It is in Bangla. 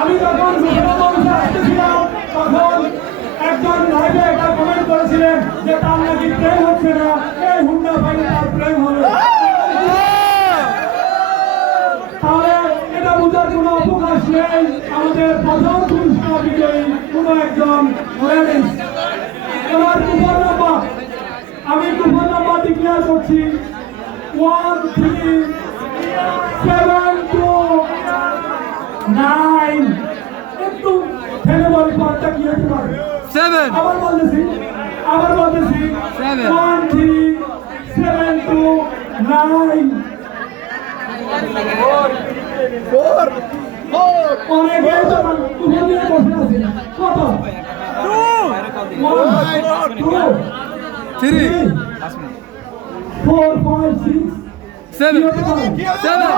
আমি যখন আসতেছিলাম তখন একজন লাইভে একটা কমেন্ট করেছিলেন যে তার নাকি প্রেম হচ্ছে না, এই হুন্ডা ভাইলে তার প্রেম হবে। তাহলে এটা বোঝার কোনো অবকাশ নেই আমাদের প্রথম পুরস্কার বিজয়ী কোনো একজন লেডিস। এবার কুপন নাম্বার, আমি কুপন নাম্বার ডিক্লেয়ার করছি 13729। একটু ফেলে বলি পরটা কি হতে পারে। 7 আবার বলতেছি 13729। অনেক কুপন নিয়ে বসে আছে। কত? 3 4 5 6 7 7